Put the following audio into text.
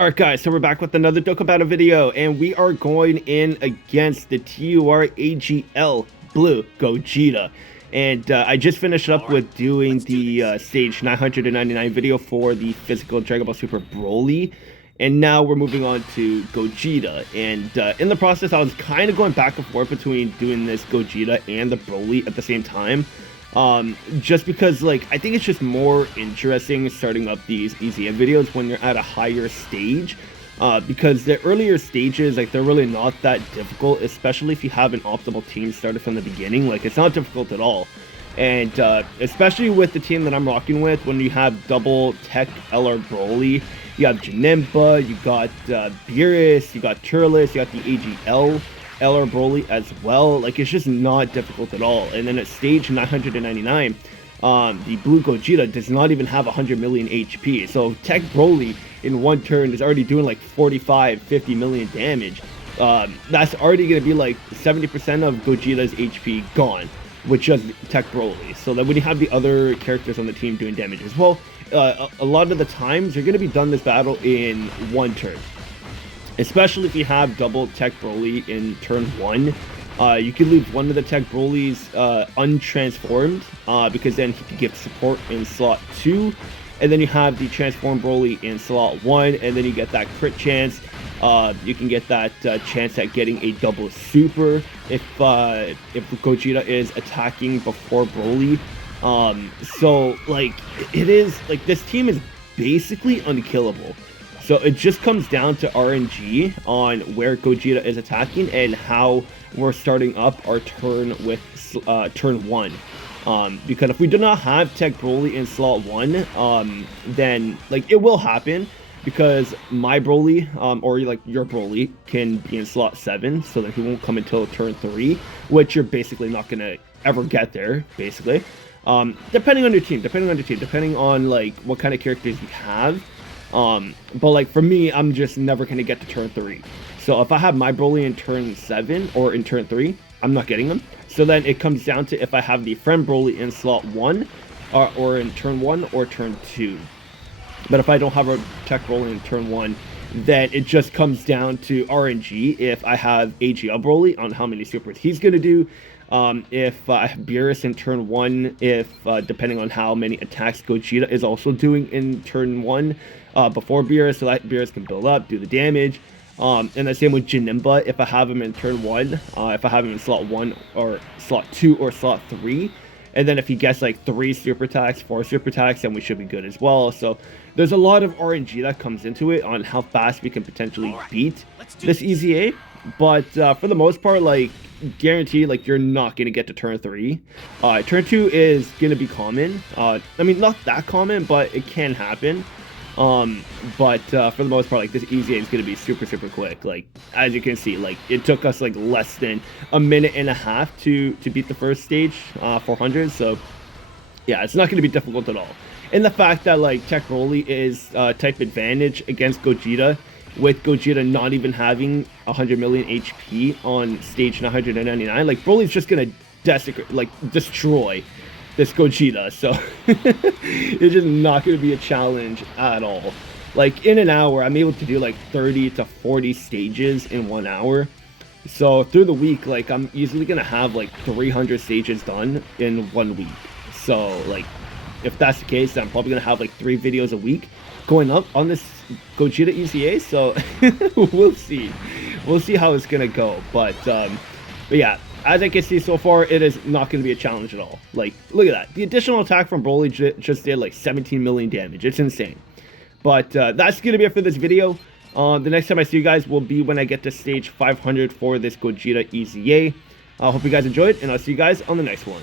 Alright guys, so we're back with another Dokkan battle video, and we are going in against the TUR-AGL Blue Gogeta. And I just finished up with doing the stage 999 video for the physical Dragon Ball Super Broly. And now we're moving on to Gogeta. And in the process, I was kind of going back and forth between doing this Gogeta and the Broly at the same time. Just because, like, I think it's just more interesting starting up these EZA videos when you're at a higher stage, because the earlier stages, like, they're really not that difficult, especially if you have an optimal team started from the beginning. Like, it's not difficult at all. And especially with the team that I'm rocking with, when you have double tech LR Broly, you have Janemba, you got Beerus, you got Turles, you got the AGL LR Broly as well. Like, it's just not difficult at all. And then at stage 999, the Blue Gogeta does not even have 100 million HP. So Tech Broly in one turn is already doing like 45-50 million damage. That's already going to be like 70% of Gogeta's HP gone with just Tech Broly. So that when you have the other characters on the team doing damage as well, a lot of the times you're going to be done this battle in one turn. Especially if you have double Tech Broly in turn 1, you can leave one of the Tech Brolys untransformed, because then he can give support in slot 2, and then you have the transformed Broly in slot 1, and then you get that crit chance. You can get that chance at getting a double super if Gogeta is attacking before Broly. So like, it is like, this team is basically unkillable. So it just comes down to RNG on where Gogeta is attacking and how we're starting up our turn with turn 1. Because if we do not have Tech Broly in slot 1, then like, it will happen because my Broly, or like your Broly, can be in slot 7, so that he won't come until turn 3, which you're basically not gonna ever get there, basically. Depending on your team, depending on like what kind of characters you have. But like, for me, I'm just never gonna get to turn 3. So if I have my Broly in turn 7 or in turn 3, I'm not getting them. So then it comes down to if I have the friend Broly in slot 1, or in turn 1 or turn 2. But if I don't have a Tech Broly in turn 1, then it just comes down to RNG if I have AGL Broly on how many supers he's gonna do. If I have Beerus in turn 1, if depending on how many attacks Gogeta is also doing in turn 1 before Beerus, so that Beerus can build up, do the damage. And the same with Janemba, if I have him in turn 1, if I have him in slot 1 or slot 2 or slot 3. And then if he gets like 3 super attacks, 4 super attacks, then we should be good as well. So there's a lot of RNG that comes into it on how fast we can potentially beat this EZA. But for the most part, like, guarantee, like, you're not going to get to turn 3. Turn 2 is going to be common. I mean, not that common, but it can happen. But for the most part, like, this EZA is going to be super quick. Like, as you can see, like, it took us like less than a minute and a half to beat the first stage, 400. So yeah, it's not going to be difficult at all. And the fact that like Tech Broly is type advantage against Gogeta, with Gogeta not even having 100 million HP on stage 999, like, Broly's just gonna desecrate, like, destroy this Gogeta. So it's just not gonna be a challenge at all. Like, in an hour, I'm able to do like 30 to 40 stages in 1 hour. So through the week, like, I'm easily gonna have like 300 stages done in 1 week. So like, if that's the case, then I'm probably gonna have like 3 videos a week going up on this Gogeta EZA. So we'll see how it's gonna go. But yeah, as I can see so far, it is not gonna be a challenge at all. Like, look at that, the additional attack from Broly just did like 17 million damage. It's insane. But that's gonna be it for this video. The next time I see you guys will be when I get to stage 500 for this Gogeta EZA. I hope you guys enjoyed, and I'll see you guys on the next one.